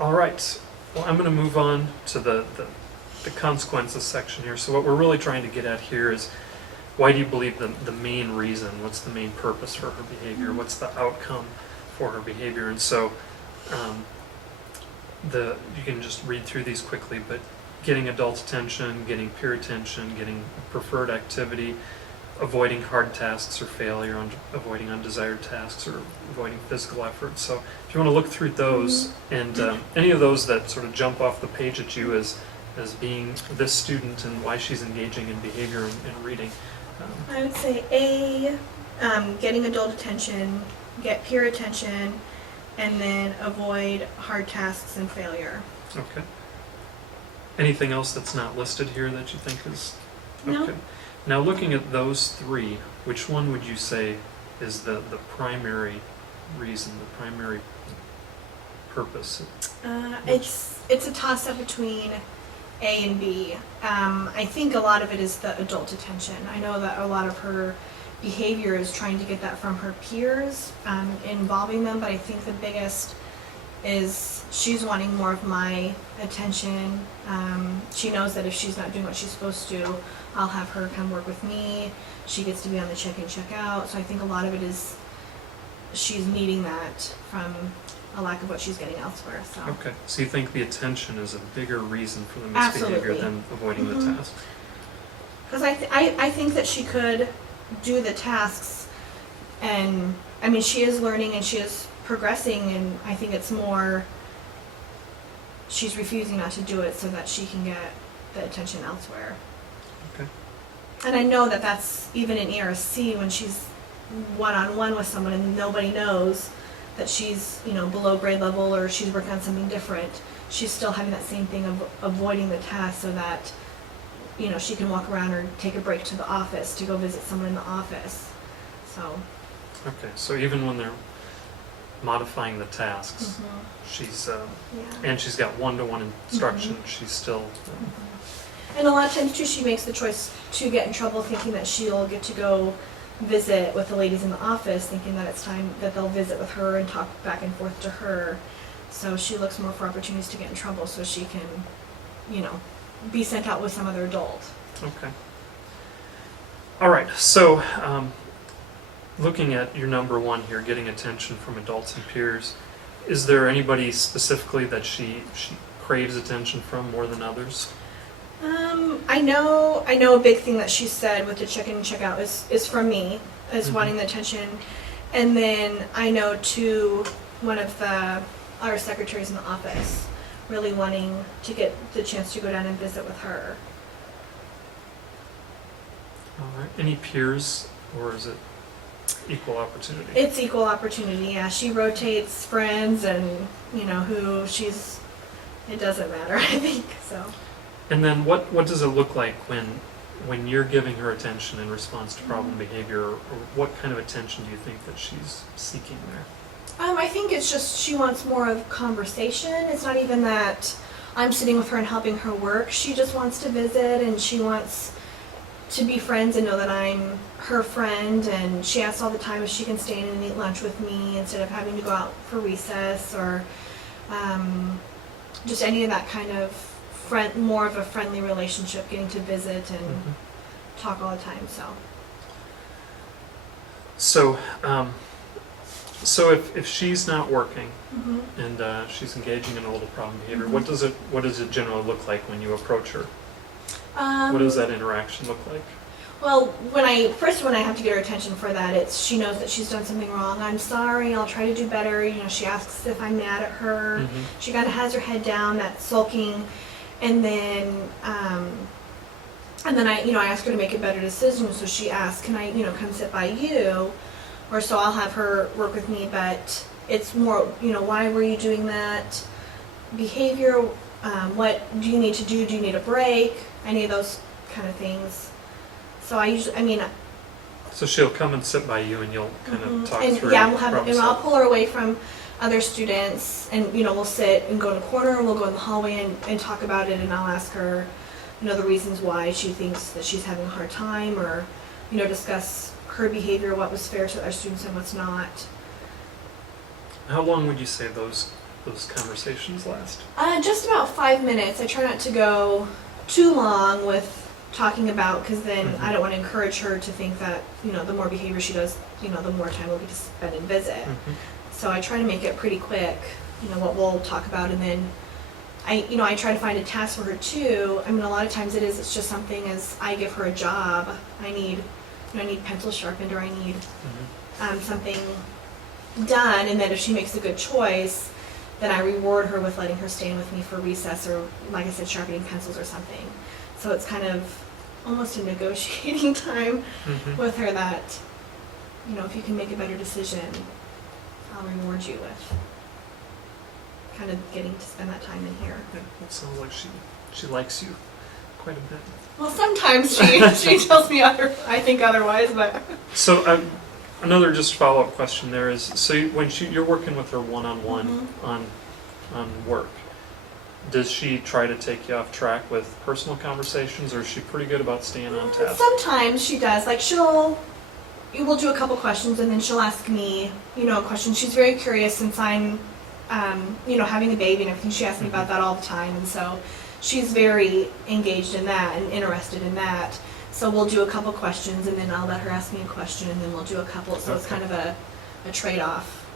All right. Well, I'm going to move on to the consequences section here. So what we're really trying to get at here is, why do you believe the main reason? What's the main purpose for her behavior? What's the outcome for her behavior? And so you can just read through these quickly, but getting adult attention, getting peer attention, getting preferred activity, avoiding hard tasks or failure, avoiding undesired tasks, or avoiding physical effort. So if you want to look through those, and any of those that sort of jump off the page at you as being this student and why she's engaging in behavior and reading. I would say getting adult attention, get peer attention, and then avoid hard tasks and failure. Okay. Anything else that's not listed here that you think is No. okay? Now, looking at those three, which one would you say is the primary reason, the primary purpose? It's a toss-up between A and B. I think a lot of it is the adult attention. I know that a lot of her behavior is trying to get that from her peers, involving them, but I think the biggest is she's wanting more of my attention. She knows that if she's not doing what she's supposed to, I'll have her come work with me. She gets to be on the check-in, check-out. So I think a lot of it is she's needing that from a lack of what she's getting elsewhere. So. Okay, so you think the attention is a bigger reason for the Absolutely. misbehavior than avoiding the task? Because I think that she could do the tasks, and I mean she is learning and she is progressing, and I think it's more she's refusing not to do it so that she can get the attention elsewhere. Okay. And I know that that's even in ERC when she's one-on-one with someone and nobody knows that she's, below grade level or she's working on something different. She's still having that same thing of avoiding the task so that, she can walk around or take a break to the office to go visit someone in the office. So. Okay, so even when they're modifying the tasks, she's and she's got one-to-one instruction, she's still And a lot of times too, she makes the choice to get in trouble thinking that she'll get to go visit with the ladies in the office, thinking that it's time that they'll visit with her and talk back and forth to her. So she looks more for opportunities to get in trouble so she can, be sent out with some other adult. Okay. All right, so looking at your number one here, getting attention from adults and peers, is there anybody specifically that she craves attention from more than others? I know a big thing that she said with the check-in and check-out is from me, is wanting the attention. And then I know too, one of our secretaries in the office really wanting to get the chance to go down and visit with her. All right. Any peers, or is it equal opportunity? It's equal opportunity, yeah. She rotates friends and, who she's, it doesn't matter, I think, so. And then what does it look like when you're giving her attention in response to problem behavior, or what kind of attention do you think that she's seeking there? I think it's just she wants more of conversation. It's not even that I'm sitting with her and helping her work. She just wants to visit and she wants to be friends and know that I'm her friend, and she asks all the time if she can stay in and eat lunch with me instead of having to go out for recess, or just any of that kind of more of a friendly relationship, getting to visit and talk all the time. So if she's not working and she's engaging in a little problem behavior, what does it generally look like when you approach her? What does that interaction look like? Well, when I have to get her attention for that, she knows that she's done something wrong. I'm sorry, I'll try to do better. She asks if I'm mad at her. She kind of has her head down, that sulking, and then I ask her to make a better decision. So she asks, "Can I, come sit by you?" Or so I'll have her work with me, but it's more, why were you doing that behavior? What do you need to do? Do you need a break? Any of those kind of things. So So she'll come and sit by you, and you'll kind of talk through. Yeah, I'll pull her away from other students, and we'll sit and go in a corner. We'll go in the hallway and talk about it, and I'll ask her, the reasons why she thinks that she's having a hard time, or discuss her behavior, what was fair to other students and what's not. How long would you say those those conversations last? Just about 5 minutes. I try not to go too long with talking about, because then I don't want to encourage her to think that, the more behavior she does, the more time we'll get to spend and visit. So I try to make it pretty quick, what we'll talk about, and then I try to find a task for her too. I mean, a lot of times it's just something as I give her a job. I need pencil sharpened, or I need something done, and then if she makes a good choice, then I reward her with letting her stay in with me for recess, or like I said, sharpening pencils or something. So it's kind of almost a negotiating time with her that, if you can make a better decision, I'll reward you with kind of getting to spend that time in here. Yeah, it sounds like she likes you quite a bit. Well, sometimes she tells me I think otherwise, but. So another just follow-up question there is, so when you're working with her one-on-one on work, does she try to take you off track with personal conversations, or is she pretty good about staying on task? Sometimes she does. Like we'll do a couple questions, and then she'll ask me, a question. She's very curious since I'm, having a baby and everything. She asks me about that all the time, and so she's very engaged in that and interested in that. So we'll do a couple questions, and then I'll let her ask me a question, and then we'll do a couple. So it's kind of a trade-off.